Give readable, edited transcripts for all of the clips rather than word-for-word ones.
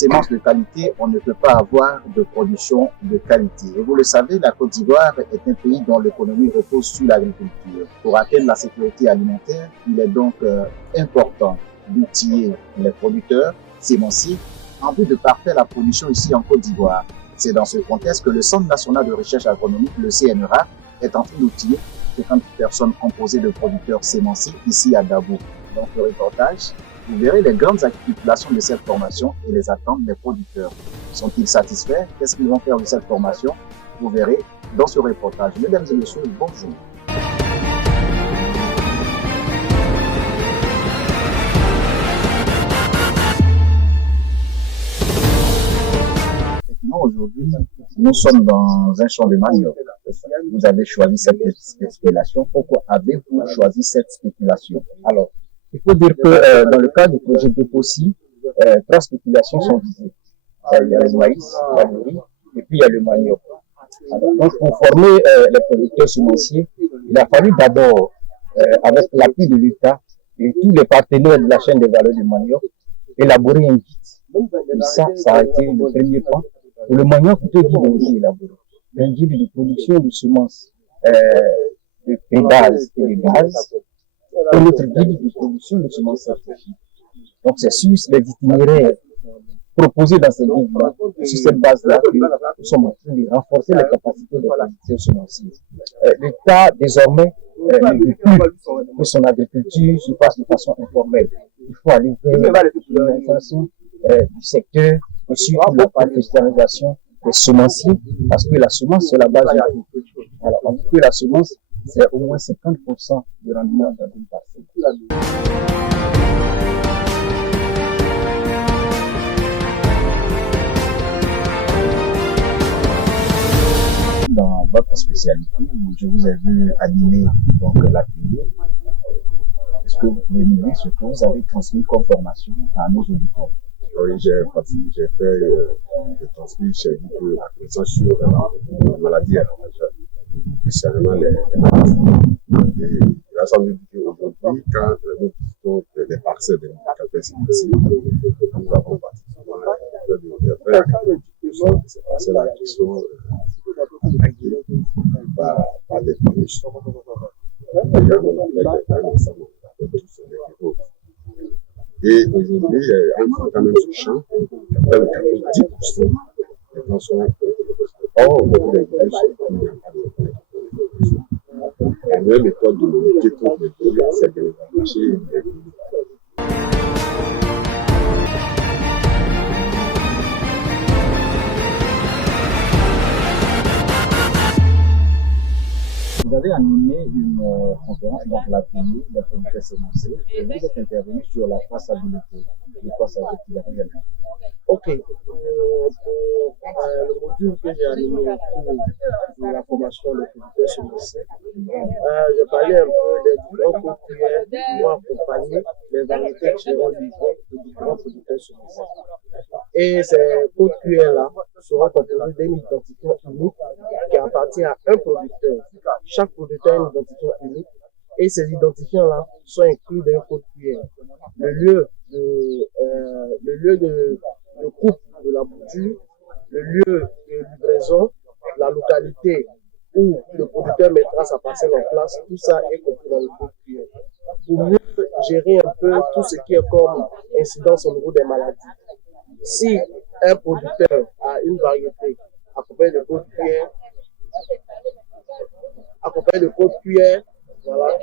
semences de qualité, on ne peut pas avoir de production de qualité. Et vous le savez, la Côte d'Ivoire est un pays dont l'économie repose sur l'agriculture. Pour atteindre la sécurité alimentaire, il est donc important d'outiller les producteurs sémenciers en vue de parfaire la production ici en Côte d'Ivoire. C'est dans ce contexte que le Centre national de recherche agronomique, le CNRA, est en train d'outiller 50 personnes composées de producteurs sémenciers ici à Dabo. Dans le reportage, vous verrez les grandes articulations de cette formation et les attentes des producteurs. Sont-ils satisfaits? Qu'est-ce qu'ils vont faire de cette formation? Vous verrez dans ce reportage. Mesdames et messieurs, bonjour. Aujourd'hui, nous sommes dans un champ de manioc. Vous avez choisi cette spéculation. Pourquoi avez-vous choisi cette spéculation? Alors, il faut dire que dans le cadre du projet de POSI, 3 spéculations sont visées. Il y a le maïs, il y a le riz, et puis il y a le manioc. Alors, donc, pour former les producteurs semenciers, il a fallu d'abord, avec l'appui de l'État et tous les partenaires de la chaîne de valeur du manioc, élaborer un guide. Et ça a été le premier point. Pour le manioc, deux guides ont été élaborés. Un guide de production de semences de base et de base, et l'autre guide de production de semences certifiées. Donc, c'est sur les itinéraires proposés dans ces guides-là, sur cette base-là, que nous sommes en train de renforcer les capacités des producteurs semenciers. L'État, désormais, ne veut plus que son agriculture se passe de façon informelle. Il faut aller vers l'organisation du secteur, et surtout la professionnalisation des semenciers, parce que la semence, c'est la base de tout. Alors, on dit que la semence, c'est au moins 50% du rendement dans une parcelle. Dans votre spécialité, je vous ai vu animer donc l'atelier. Est-ce que vous pouvez nous dire ce que vous avez transmis comme formation à nos auditeurs? Oui, j'ai transmis chez vous la connaissance sur les maladies ravageuses, spécialement les maladies. Et il a semblé qu'aujourd'hui, quand nous visitons les parcelles de quelqu'un spécifique, nous avons pratiquement de faire 90% de ces parcelles-là qui sont attaquées par des virus. Également, on appelle un ensemble, on appelle tous les virus. Et aujourd'hui, quand même ce champ, 90% des plants sont hors de les virus, il n'y a pas de virus. La meilleure méthode de lutter contre les virus, c'est de les empêcher les virus. Vous avez animé une conférence dans l'atelier des producteurs sémenciers et vous êtes intervenu sur la traçabilité. De quoi s'agit-il réellement? Ok. Le module que j'ai animé pour la formation des producteurs semenciers, j'ai parlé un peu des différents codes QR qui vont accompagner les variétés qui seront livrées aux différents producteurs semenciers. Et ces codes QR-là seront composés d'un identifiant unique qui appartient à un producteur. Chaque producteur a un identifiant unique et ces identifiants-là sont inclus dans un code QR. Le lieu de coupe de la bouture, le lieu de livraison, la localité où le producteur mettra sa parcelle en place, tout ça est compris dans le code QR. Pour mieux gérer un peu tout ce qui est comme incidence au niveau des maladies. Si un producteur a une variété accompagnée de code QR, voilà,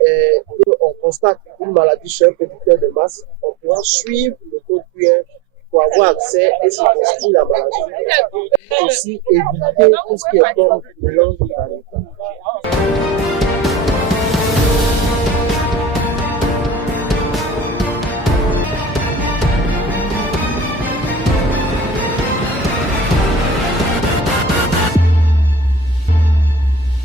et on constate une maladie chez un producteur de masse, on pourra suivre le code QR pour avoir accès et circonscrire la maladie. Et aussi éviter tout ce qui est comme mélange de variétés.